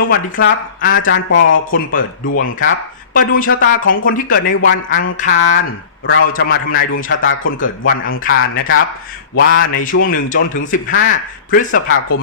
สวัสดีครับ อาจารย์ปอคนเปิดดวงครับ เปิดดวงชะตาของคนที่เกิดในวันอังคาร เราจะมาทำนายดวงชะตาคนเกิดวันอังคารนะครับ ว่าในช่วงหนึ่งจนถึง 15 พฤษภาคม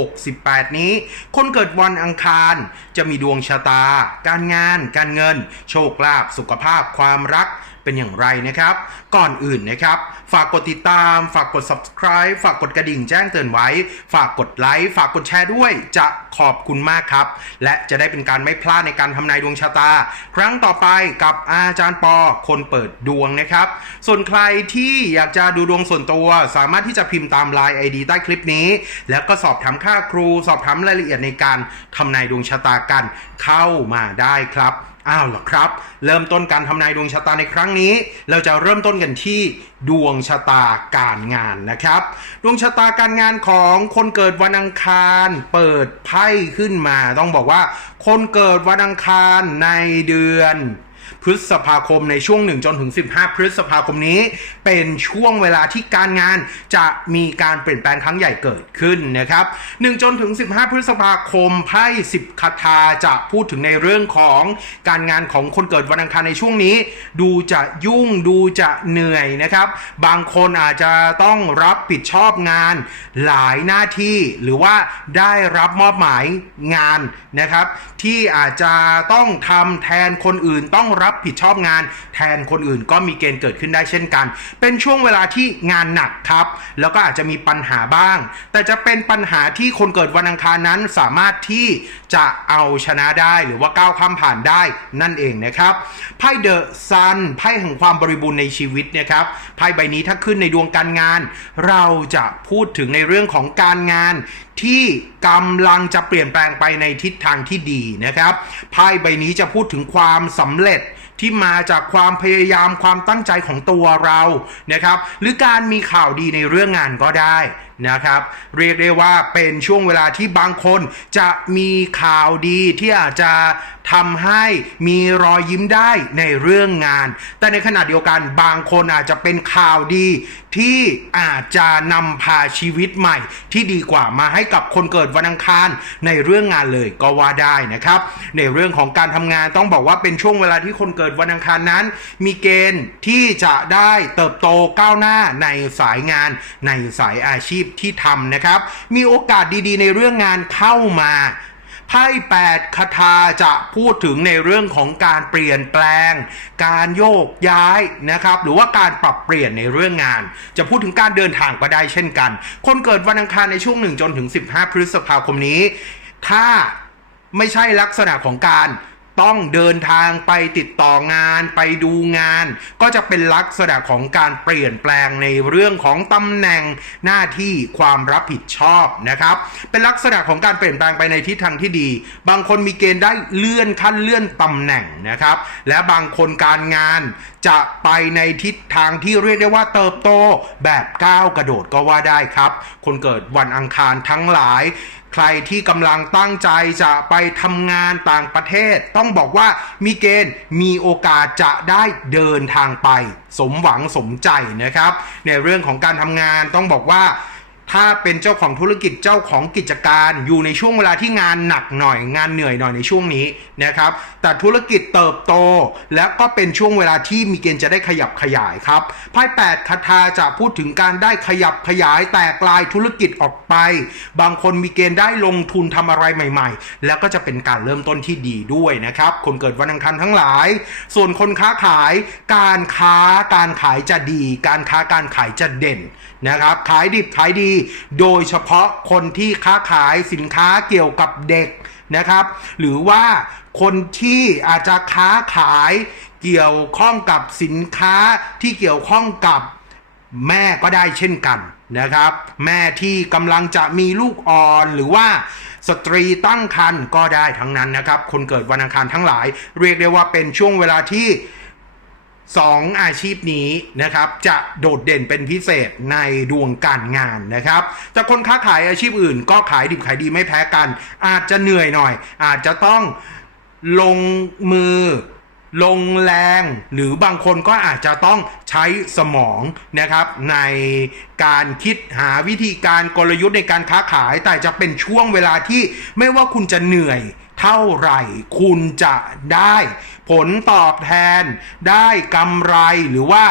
2568 นี้ คนเกิดวันอังคารจะมีดวงชะตา การงาน การเงิน โชคลาภสุขภาพ ความรัก เป็นอย่างไรนะครับ ก่อนอื่นนะครับ ฝากกดติดตาม ฝากกด subscribe ฝากกดกระดิ่งแจ้งเตือนไว้ ฝากกดไลค์ ฝากกดแชร์ด้วย จะขอบคุณมากครับ และจะได้เป็นการไม่พลาดในการทำนายดวงชะตา ครั้งต่อไปกับอาจารย์ปอ คนเปิดดวงนะครับ ส่วนใครที่อยากจะดูดวงส่วนตัว สามารถที่จะพิมพ์ตาม Line ID ใต้คลิปนี้ แล้วก็สอบถามค่าครู สอบถามรายละเอียดในการทำนายดวงชะตากันเข้ามาได้ครับ อ้าวเหรอครับ เริ่มต้นการทำนายดวงชะตาในครั้งนี้ เราจะเริ่มต้นกันที่ดวงชะตาการงานนะครับ ดวงชะตาการงานของคนเกิดวันอังคาร เปิดไพ่ขึ้นมา ต้องบอกว่า คนเกิดวันอังคารในเดือน ฤษภาคมในช่วง 1 จนถึง 15 พฤษภาคมนี้ เป็นช่วงเวลาที่การงานจะมีการเปลี่ยนแปลงครั้งใหญ่เกิดขึ้นนะครับ 1 จนถึง 15 พฤษภาคมไพ่10คาถาจะพูดถึงในเรื่องของการงานของคนเกิดวันอังคารในช่วงนี้ ดูจะยุ่งดูจะเหนื่อยนะครับ บางคนอาจจะต้องรับผิดชอบงานหลายหน้าที่หรือว่าได้รับมอบหมายงานนะครับ ที่อาจจะต้องทำแทนคนอื่นต้องรับผิดชอบงาน แทนคนอื่นก็มีเกณฑ์เกิดขึ้นได้เช่นกัน เป็นช่วงเวลาที่งานหนักครับ แล้วก็อาจจะมีปัญหาบ้าง แต่จะเป็นปัญหาที่คนเกิดวันอังคารนั้นสามารถที่จะเอาชนะได้หรือว่าก้าวข้ามผ่านได้นั่นเองนะครับไพ่เดอะซันไพ่แห่งความบริบูรณ์ในชีวิตนะครับไพ่ใบนี้ถ้าขึ้นในดวงการงาน เราจะพูดถึงในเรื่องของการงานที่กำลังจะเปลี่ยนแปลงไปในทิศทางที่ดีนะครับไพ่ใบนี้จะพูดถึงความสำเร็จ ที่มาจากความพยายามความตั้งใจของตัวเรานะครับ หรือการมีข่าวดีในเรื่องงานก็ได้ นะครับ เรียกได้ว่าเป็นช่วงเวลาที่บางคนจะมีข่าวดีที่อาจจะทำให้มีรอยยิ้มได้ในเรื่องงาน แต่ในขณะเดียวกันบางคนอาจจะเป็นข่าวดี ที่อาจจะนำพาชีวิตใหม่ ที่ดีกว่ามาให้กับคนเกิดวันอังคารในเรื่องงานเลยก็ว่าได้นะครับ ในเรื่องของการทำงานต้องบอกว่าเป็นช่วงเวลาที่คนเกิดวันอังคารนั้น มีเกณฑ์ที่จะได้เติบโตก้าวหน้าในสายงานในสายอาชีพที่ทำนะครับ มีโอกาสดีๆ ในเรื่องงานเข้ามาไพ่แปดคาถาจะพูดถึงในเรื่องของการเปลี่ยนแปลง การโยกย้ายนะครับ หรือว่าการปรับเปลี่ยนในเรื่องงาน จะพูดถึงการเดินทางก็ได้เช่นกัน คนเกิดวันอังคารในช่วงหนึ่งจนถึง 15 พฤษภาคมนี้ ถ้าไม่ใช่ลักษณะของการ ต้องเดินทางไปติดต่องานไปดูงาน ก็จะเป็นลักษณะของการเปลี่ยนแปลงในเรื่องของตำแหน่งหน้าที่ความรับผิดชอบนะครับ เป็นลักษณะของการเปลี่ยนแปลงไปในทิศทางที่ดี บางคนมีเกณฑ์ได้เลื่อนขั้นเลื่อนตำแหน่งนะครับ และบางคนการงานจะไปในทิศทางที่เรียกได้ว่าเติบโตแบบก้าวกระโดดก็ว่าได้ครับ คนเกิดวันอังคารทั้งหลาย ใครที่กำลังตั้งใจจะไปทำงานต่างประเทศ ต้องบอกว่ามีเกณฑ์มีโอกาสจะได้เดินทางไป สมหวังสมใจนะครับ ในเรื่องของการทำงานต้องบอกว่า ถ้าเป็นเจ้าของธุรกิจเจ้าของกิจการอยู่ในช่วงเวลาที่งานหนักหน่อยงานเหนื่อยหน่อยในช่วงนี้นะครับ แต่ธุรกิจเติบโต และก็เป็นช่วงเวลาที่มีเกณฑ์จะได้ขยับขยายครับไพ่แปดคาถาจะพูดถึงการได้ขยับขยายแตกลายธุรกิจออกไป บางคนมีเกณฑ์ได้ลงทุนทำอะไรใหม่ ๆ แล้วก็จะเป็นการเริ่มต้นที่ดีด้วยนะครับ คนเกิดวันอังคารทั้งหลาย ส่วนคนค้าขาย การค้าการขายจะดี การค้าการขายจะเด่นนะครับ ขายดิบขายดีโดยเฉพาะคนที่ค้าขายสินค้าเกี่ยวกับเด็กนะครับ หรือว่าคนที่อาจจะค้าขายเกี่ยวข้องกับสินค้าที่เกี่ยวข้องกับแม่ก็ได้เช่นกันนะครับ แม่ที่กำลังจะมีลูกอ่อนหรือว่าสตรีตั้งครรภ์ก็ได้ทั้งนั้นนะครับ คนเกิดวันอังคารทั้งหลาย เรียกได้ว่าเป็นช่วงเวลาที่ สองอาชีพนี้นะครับจะโดดเด่นเป็นพิเศษในดวงการงานนะครับแต่คนค้าขายอาชีพอื่น ก็ขายดิบขายดีไม่แพ้กัน อาจจะเหนื่อยหน่อย อาจจะต้องลงมือลงแรง หรือบางคนก็อาจจะต้องใช้สมองนะครับ ในการคิดหาวิธีการกลยุทธ์ในการค้าขาย แต่จะเป็นช่วงเวลาที่ไม่ว่าคุณจะเหนื่อย เท่าไหร่คุณจะได้ผลตอบแทน ได้กำไรหรือว่า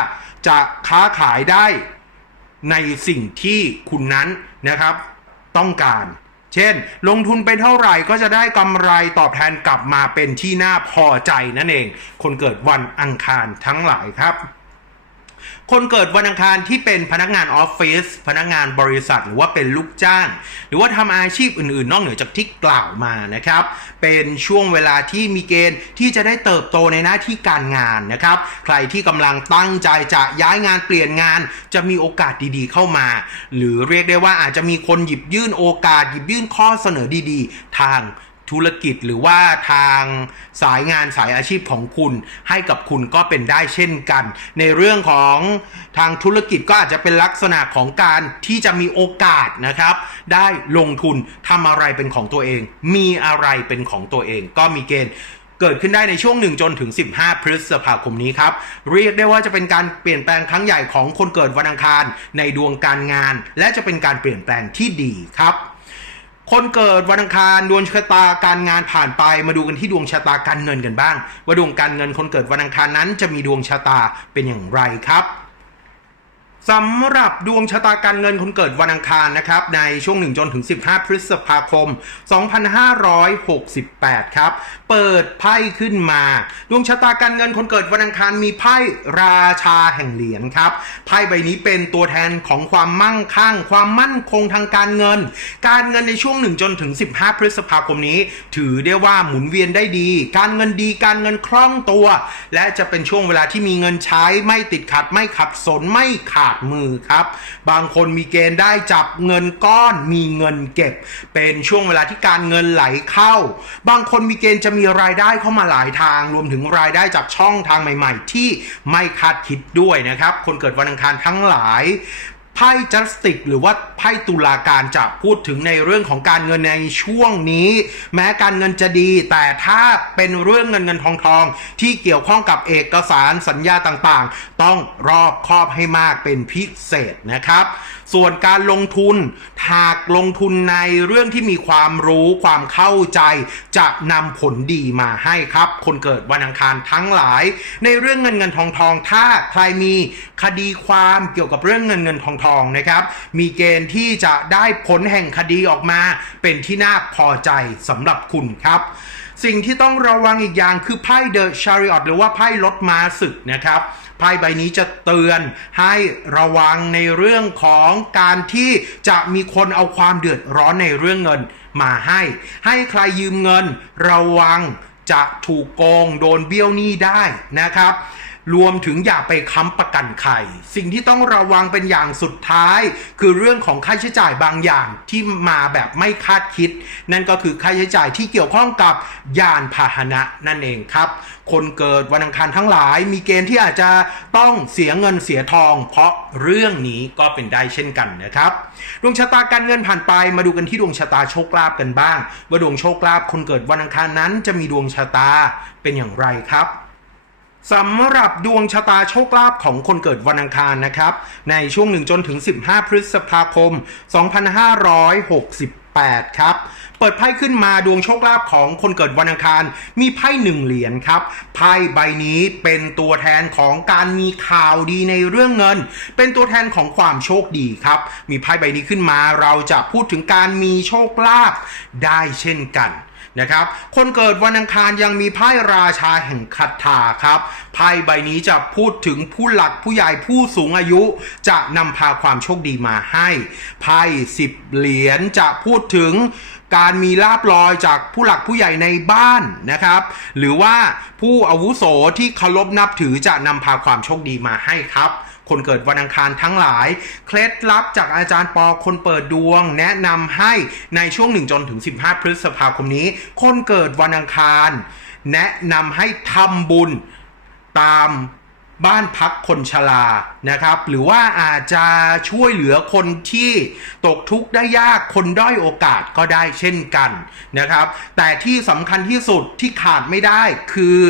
จะค้าขายได้ในสิ่งที่คุณนั้นนะครับ ต้องการ เช่น ลงทุนไปเท่าไหร่ก็จะได้กำไรตอบแทนกลับมาเป็นที่น่าพอใจนั่นเอง คนเกิดวันอังคารทั้งหลายครับ คนเกิดวันอังคารที่เป็นพนักงานออฟฟิศพนักงานบริษัท หรือว่าเป็นลูกจ้าง หรือว่าทำอาชีพอื่นๆ นอกเหนือจากที่กล่าวมานะครับ เป็นช่วงเวลาที่มีเกณฑ์ที่จะได้เติบโตในหน้าที่การงานนะครับ ใครที่กำลังตั้งใจจะย้ายงานเปลี่ยนงาน จะมีโอกาสดีๆ เข้ามา หรือเรียกได้ว่าอาจจะมีคนหยิบยื่นโอกาสหยิบยื่นข้อเสนอดีๆ ทาง ธุรกิจหรือว่าทางสายงานสายอาชีพของคุณ ให้กับคุณก็เป็นได้เช่นกัน ในเรื่องของทางธุรกิจก็อาจจะเป็นลักษณะของการที่จะมีโอกาสนะครับ ได้ลงทุนทำอะไรเป็นของตัวเอง มีอะไรเป็นของตัวเอง ก็มีเกณฑ์เกิดขึ้นได้ในช่วง 1 จนถึง 15 พฤษภาคมนี้ครับ เรียกได้ว่าจะเป็นการเปลี่ยนแปลงครั้งใหญ่ของคนเกิดวันอังคารในดวงการงาน และจะเป็นการเปลี่ยนแปลงที่ดีครับ คนเกิดวันอังคารดวงชะตาการงานผ่านไปมาดูกันที่ดวงชะตาการเงินกันบ้าง ว่าดวงการเงินคนเกิดวันอังคารนั้นจะมีดวงชะตาเป็นอย่างไรครับ สำหรับดวงชะตาการเงินคนเกิดวันอังคารนะครับ ในช่วง 1 จนถึง 15 พฤษภาคม 2568 ครับ เปิดไพ่ขึ้นมา ดวงชะตาการเงินคนเกิดวันอังคารมีไพ่ราชาแห่งเหรียญครับ ไพ่ใบนี้เป็นตัวแทนของความมั่งคั่ง ความมั่นคงทางการเงิน การเงินในช่วง 1 จนถึง 15 พฤษภาคมนี้ ถือได้ว่าหมุนเวียนได้ดี การเงินดีการเงินคล่องตัว และจะเป็นช่วงเวลาที่มีเงินใช้ไม่ติดขัดไม่ขัดสนไม่ขาดมือครับ บางคนมีเกณฑ์ได้จับเงินก้อนมีเงินเก็บ เป็นช่วงเวลาที่การเงินไหลเข้า บางคนมีเกณฑ์จะมีรายได้เข้ามาหลายทาง รวมถึงรายได้จากช่องทางใหม่ ๆ ที่ไม่คาดคิดด้วยนะครับ คนเกิดวันอังคารทั้งหลาย ไพ่จัสติกหรือว่าไพ่ตุลาการจะพูดถึงในเรื่องของการเงินในช่วงนี้ แม้การเงินจะดี แต่ถ้าเป็นเรื่องเงินเงินทองทองที่เกี่ยวข้องกับเอกสารสัญญาต่างๆ ต้องรอบคอบให้มากเป็นพิเศษนะครับ ส่วนการลงทุนหากลงทุนในเรื่องที่มีความรู้ความเข้าใจ จะนำผลดีมาให้ครับ คนเกิดวันอังคารทั้งหลาย ในเรื่องเงินเงินทองทองถ้าใครมีคดีความเกี่ยวกับเรื่องเงินเงินทองทองนะครับ มีเกณฑ์ที่จะได้ผลแห่งคดีออกมา เป็นที่น่าพอใจสำหรับคุณครับ สิ่งที่ต้องระวังอีกอย่างคือไพ่เดอะชาริออตหรือว่าไพ่รถม้าศึกนะครับไพ่ใบนี้จะเตือนให้ระวังในเรื่องของการที่จะมีคนเอาความเดือดร้อนในเรื่องเงินมาให้ ให้ใครยืมเงิน ระวังจะถูกโกงโดนเบี้ยวหนี้ได้นะครับ รวมถึงอย่าไปค้ำประกันใคร สิ่งที่ต้องระวังเป็นอย่างสุดท้าย คือเรื่องของค่าใช้จ่ายบางอย่างที่มาแบบไม่คาดคิด นั่นก็คือค่าใช้จ่ายที่เกี่ยวข้องกับยานพาหนะนั่นเองครับ คนเกิดวันอังคารทั้งหลาย มีเกณฑ์ที่อาจจะต้องเสียเงินเสียทอง เพราะเรื่องนี้ก็เป็นได้เช่นกันนะครับดวงชะตาการเงินผ่านไปมาดูกันที่ดวงชะตาโชคลาภกันบ้าง ว่าดวงโชคลาภคนเกิดวันอังคารนั้นจะมีดวงชะตาเป็นอย่างไรครับ สำหรับดวงชะตาโชคลาภของคนเกิดวันอังคารนะครับ ในช่วง1จนถึง 15 พฤษภาคม 2568ครับ เปิดไพ่ขึ้นมาดวงโชคลาภของคนเกิดวันอังคาร มีไพ่หนึ่งเหรียญครับ ไพ่ใบนี้เป็นตัวแทนของการมีข่าวดีในเรื่องเงิน เป็นตัวแทนของความโชคดีครับ มีไพ่ใบนี้ขึ้นมาเราจะพูดถึงการมีโชคลาภได้เช่นกัน นะครับ คนเกิดวันอังคารยังมีไพ่ราชาแห่งคาถาครับไพ่ใบนี้จะพูดถึงผู้หลักผู้ใหญ่ผู้สูงอายุ จะนำพาความโชคดีมาให้ไพ่สิบเหรียญจะพูดถึงการมีลาบลอยจากผู้หลักผู้ใหญ่ในบ้านนะครับ หรือว่าผู้อาวุโสที่เคารพนับถือจะนำพาความโชคดีมาให้ครับ คนเกิดวันอังคารทั้งหลาย เคล็ดลับจากอาจารย์ปอคนเปิดดวง แนะนำให้ในช่วง1จนถึง 15 พฤษภาคมนี้ คนเกิดวันอังคาร แนะนำให้ทำบุญตามบ้านพักคนชรานะครับ หรือว่าอาจจะช่วยเหลือคนที่ตกทุกข์ได้ยากคนด้อยโอกาสก็ได้เช่นกันนะครับ แต่ที่สำคัญที่สุดที่ขาดไม่ได้คือ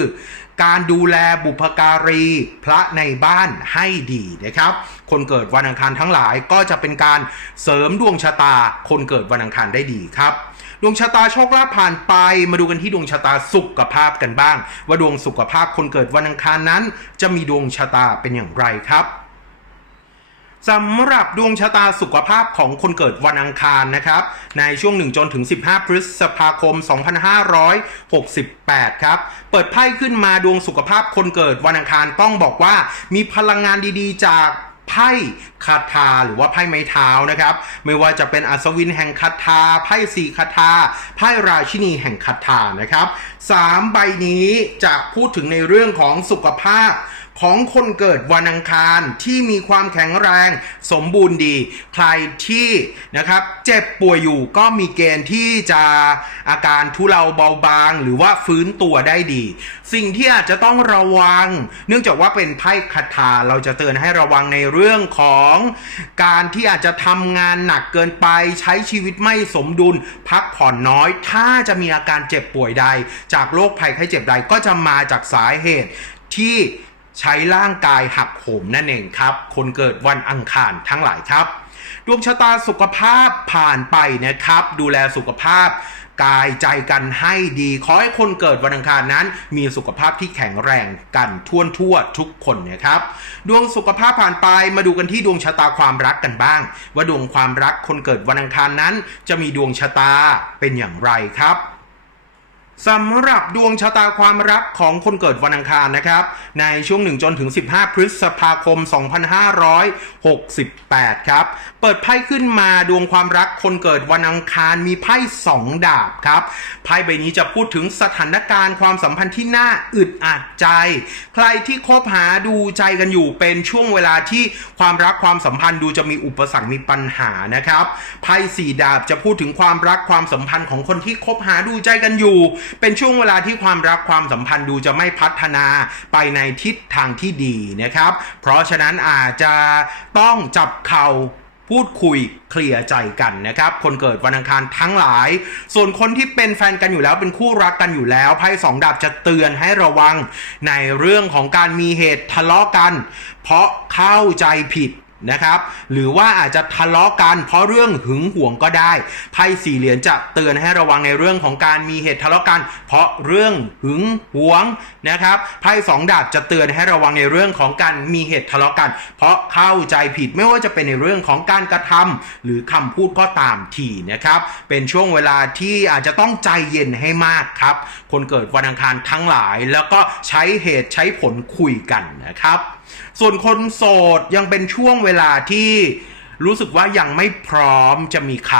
การดูแลบุพการีพระในบ้านให้ดีนะครับ คนเกิดวันอังคารทั้งหลายก็จะเป็นการเสริมดวงชะตา คนเกิดวันอังคารได้ดีครับดวงชะตาโชคลาภผ่านไป มาดูกันที่ดวงชะตาสุขภาพกันบ้าง ว่าดวงสุขภาพคนเกิดวันอังคารนั้น จะมีดวงชะตาเป็นอย่างไรครับ สำหรับดวงชะตาสุขภาพของคนเกิดวันอังคารนะครับ ในช่วง 1 จนถึง 15 พฤษภาคม 2568 ครับ เปิดไพ่ขึ้นมาดวงสุขภาพคนเกิดวันอังคารต้องบอกว่ามีพลังงานดีๆ จากไพ่คาถาหรือว่าไพ่ไม้เท้านะครับ ไม่ว่าจะเป็นอัศวินแห่งคาถาไพ่สีคาถาไพ่ราชินีแห่งคาถานะครับสามใบนี้จะพูดถึงในเรื่องของสุขภาพ ของคนเกิดวันอังคารที่มีความแข็งแรงสมบูรณ์ดี ใครที่นะครับเจ็บป่วยอยู่ก็มีเกณฑ์ที่จะอาการทุเลาเบาบาง หรือว่าฟื้นตัวได้ดี สิ่งที่อาจจะต้องระวัง เนื่องจากว่าเป็นไพ่คาถาเราจะเตือนให้ระวังในเรื่องของการที่อาจจะทำงานหนักเกินไปใช้ชีวิตไม่สมดุล พักผ่อนน้อย ถ้าจะมีอาการเจ็บป่วยใด จากโรคภัยไข้เจ็บใดก็จะมาจากสาเหตุที่ ใช้ร่างกายหักโหมนั่นเองครับ คนเกิดวันอังคารทั้งหลายครับ ดวงชะตาสุขภาพผ่านไปนะครับ ดูแลสุขภาพกายใจกันให้ดี ขอให้คนเกิดวันอังคารนั้น มีสุขภาพที่แข็งแรงกันทั่วทั่วทุกคนนะครับ ดวงสุขภาพผ่านไปมาดูกันที่ดวงชะตาความรักกันบ้าง ว่าดวงความรักคนเกิดวันอังคารนั้น จะมีดวงชะตาเป็นอย่างไรครับ สำหรับดวงชะตาความรักของคนเกิดวันอังคารนะครับ ในช่วง 1 จนถึง 15 พฤษภาคม 2568 ครับ เปิดไพ่ขึ้นมาดวงความรักคนเกิดวันอังคารมีไพ่สองดาบครับ ไพ่ใบนี้จะพูดถึงสถานการณ์ความสัมพันธ์ที่น่าอึดอัดใจ ใครที่คบหาดูใจกันอยู่เป็นช่วงเวลาที่ความรักความสัมพันธ์ดูจะมีอุปสรรคมีปัญหานะครับไพ่สี่ดาบจะพูดถึงความรักความสัมพันธ์ของคนที่คบหาดูใจกันอยู่เป็นช่วงเวลาที่ความรักความสัมพันธ์ดูจะไม่พัฒนาไปในทิศทางที่ดีนะครับ เพราะฉะนั้นอาจจะต้องจับเข่าพูดคุยเคลียร์ใจกันนะครับ คนเกิดวันอังคารทั้งหลาย ส่วนคนที่เป็นแฟนกันอยู่แล้วเป็นคู่รักกันอยู่แล้วไพ่สองดาบจะเตือนให้ระวังในเรื่องของการมีเหตุทะเลาะกัน เพราะเข้าใจผิด นะครับ หรือว่าอาจจะทะเลาะกันเพราะเรื่องหึงหวงก็ได้ไพ่สี่เหรียญจะเตือนให้ระวังในเรื่องของการมีเหตุทะเลาะกัน เพราะเรื่องหึงหวงนะครับไพ่สองดาบจะเตือนให้ระวังในเรื่องของการมีเหตุทะเลาะกัน เพราะเข้าใจผิดไม่ว่าจะเป็นในเรื่องของการกระทำหรือคำพูดก็ตามทีนะครับเป็นช่วงเวลาที่อาจจะต้องใจเย็นให้มากครับ คนเกิดวันอังคารทั้งหลาย แล้วก็ใช้เหตุใช้ผลคุยกันนะครับ ส่วนคนโสดยังเป็นช่วงเวลาที่รู้สึกว่ายังไม่พร้อมจะมีใคร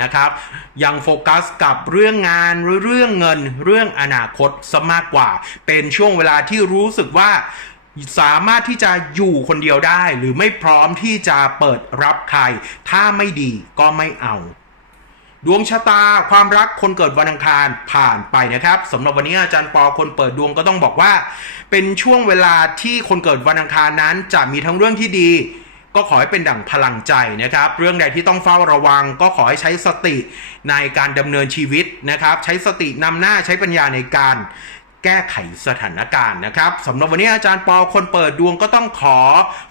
นะครับ ยังโฟกัสกับเรื่องงานหรือเรื่องเงิน เรื่องอนาคตซะมากกว่า เป็นช่วงเวลาที่รู้สึกว่าสามารถที่จะอยู่คนเดียวได้ หรือไม่พร้อมที่จะเปิดรับใคร ถ้าไม่ดีก็ไม่เอา ดวงชะตาความรักคนเกิดวันอังคารผ่านไปนะครับสำหรับวันนี้อาจารย์ปอคนเปิดดวงก็ต้องบอกว่า เป็นช่วงเวลาที่คนเกิดวันอังคารนั้นจะมีทั้งเรื่องที่ดี ก็ขอให้เป็นดั่งพลังใจนะครับ เรื่องใดที่ต้องเฝ้าระวัง ก็ขอให้ใช้สติในการดำเนินชีวิตนะครับ ใช้สตินำหน้าใช้ปัญญาในการ แก้ไขสถานการณ์นะครับสำหรับวันนี้อาจารย์ปอคนเปิดดวงก็ต้องขอ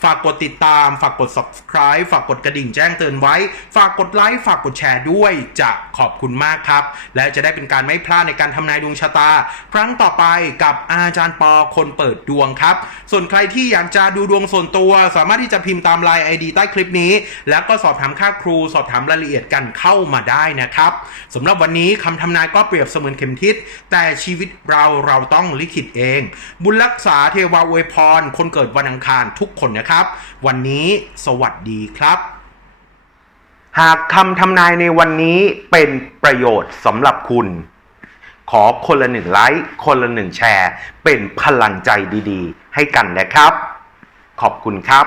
ฝากกดติดตาม ฝากกด subscribe ฝากกดกระดิ่งแจ้งเตือนไว้ ฝากกดไลค์ ฝากกดแชร์ด้วยจะขอบคุณมากครับ และจะได้เป็นการไม่พลาดในการทำนายดวงชะตา ครั้งต่อไปกับอาจารย์ปอคนเปิดดวงครับ ส่วนใครที่อยากจะดูดวงส่วนตัว สามารถที่จะพิมพ์ตามไลน์ ID ใต้คลิปนี้ แล้วก็สอบถามค่าครู สอบถามรายละเอียดกันเข้ามาได้นะครับสำหรับวันนี้คำทำนายก็เปรียบเสมือนเข็มทิศแต่ชีวิตเราเราต้องลิขิตเอง บุญรักษาเทวาอวยพร คนเกิดวันอังคารทุกคนนะครับ วันนี้สวัสดีครับ หากคำทำนายในวันนี้เป็นประโยชน์สำหรับคุณ ขอคนละหนึ่งไลค์คนละหนึ่งแชร์ เป็นพลังใจดีๆ ให้กันนะครับ ขอบคุณครับ